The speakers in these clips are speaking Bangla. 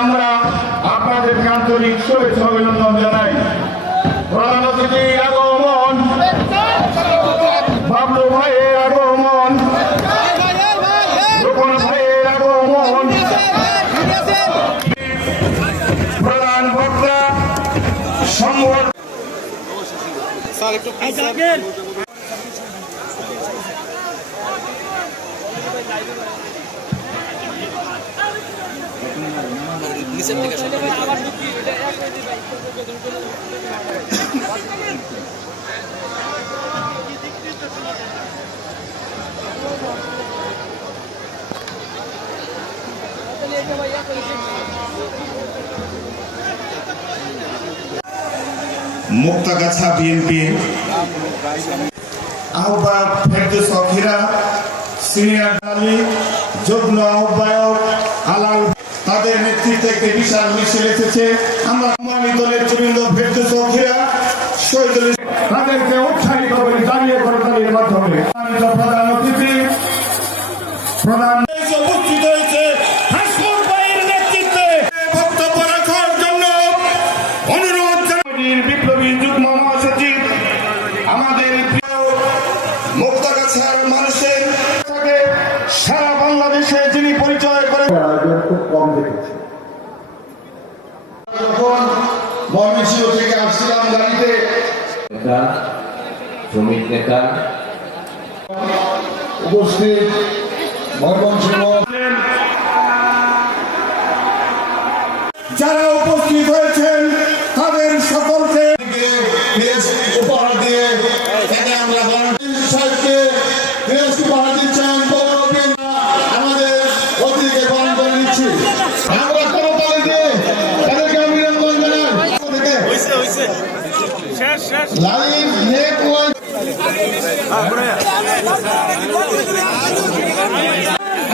আমরা আপনাদেরকে আন্তরিক শুভেচ্ছা অভিনন্দন জানাই। প্রধান অতিথির আগমন। বাবলু ভাইয়ের আগমন। রূপন ভাইয়ের আগমন। প্রধান বক্তা সম্বর নিচের সব মুক্তাগাছা বিএনপি আহ্বায়ক ফেরদৌস অখিরা সিনিয়র যুগ্ম আহ্বায়ক একটি বিশাল মিছিল এসেছে। আমরা দলের চূড়ান্ত ফেরদৌস অখিরা শহীদুল তাদেরকে উৎসাহিত করে জানিয়ে করতালির মাধ্যমে। সম্মানিত প্রধান অতিথি প্রধান উপস্থিত হয়েছে হাসপুর ভাইয়ের নেতৃত্বে। বক্তব্য রাখার জন্য অনুরোধ বিপ্লবী যুগ্ম মহাসচিব আমাদের প্রিয় মুক্তাগাছার মানুষের সারা বাংলাদেশে যিনি পরিচয় করে খুব কম দেখেছি। থেকে আসছিলাম গাড়িতে। শ্রমিক নেতা। উপস্থিত যারা উপস্থিত হয়েছেন তাদের সকলকে উপহার দিয়ে আমরা সাহেবকে দেশ উপহার দিচ্ছেন। আমাদের অতিথিকে গ্রহণ করে নিচ্ছি। আমরা কোনো তালি দিয়ে তাদেরকে অভিনন্দন জানাই থেকে লাইভ নেটওয়ার্ক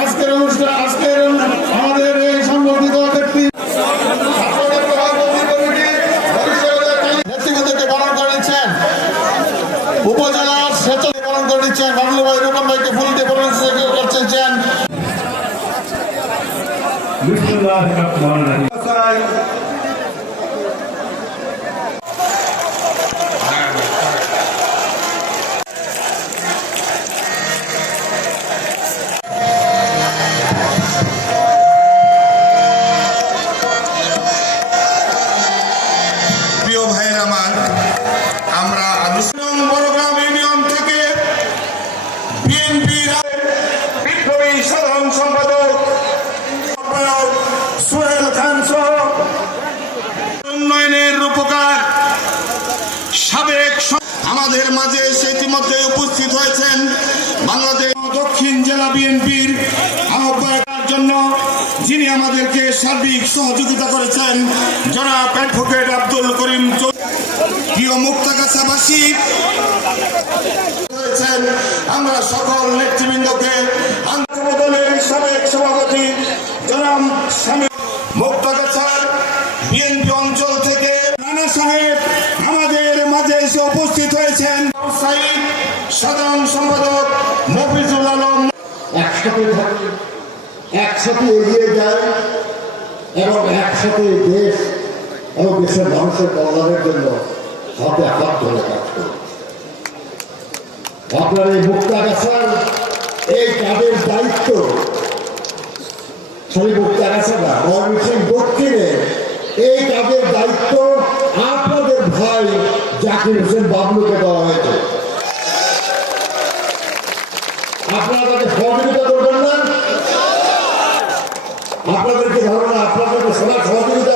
আজকের অনুষ্ঠান আজকের আমাদের এই সংগঠিত ব্যক্তি নেতৃবৃন্দকে বরণ করে নিচ্ছেন উপজেলার সেচনে বরণ করে নিচ্ছেন বাবলু ভাই রূপন ভাইকে ফুল দিয়ে বরণ করছেন প্রিয় আমাদের মাঝে সে ইতিমধ্যে উপস্থিত হয়েছেন বাংলাদেশ দক্ষিণ জেলা বিএনপির আহ্বায়কের জন্য যিনি আমাদেরকে সার্বিক সহযোগিতা করেছেন, জনাব অ্যাডভোকেট আব্দুল করিম প্রিয় মুক্তাগাছাবাসী, রয়েছেন আমরা সকল নেতৃবৃন্দকে দলের সাবেক সভাপতি জনাব স্বামী মুক্তাগাছার বিএনপি অঞ্চল থেকে রানা সাহেব আমাদের মাঝে এসে উপস্থিত সাধারণ সম্পাদক মফিজুল আলম। একসাথে থাকে একসাথে এগিয়ে যায় এবং একসাথে দেশ এবং দেশের মানুষের কল্যাণের জন্য হাতে হাত ধরে কাজ করে আপনার এই মুক্তাগাছার এই কাজের দায়িত্ব সরি মুক্তাগাছা না ময়মনসিং দক্ষিণে এই কাজের দায়িত্ব জাকির হোসেন বাবলুকে দেওয়া হয়েছে। আপনারা তাকে সহযোগিতা করবেন না? আপনাদেরকে ধারণা আপনাদেরকে সবার সহযোগিতা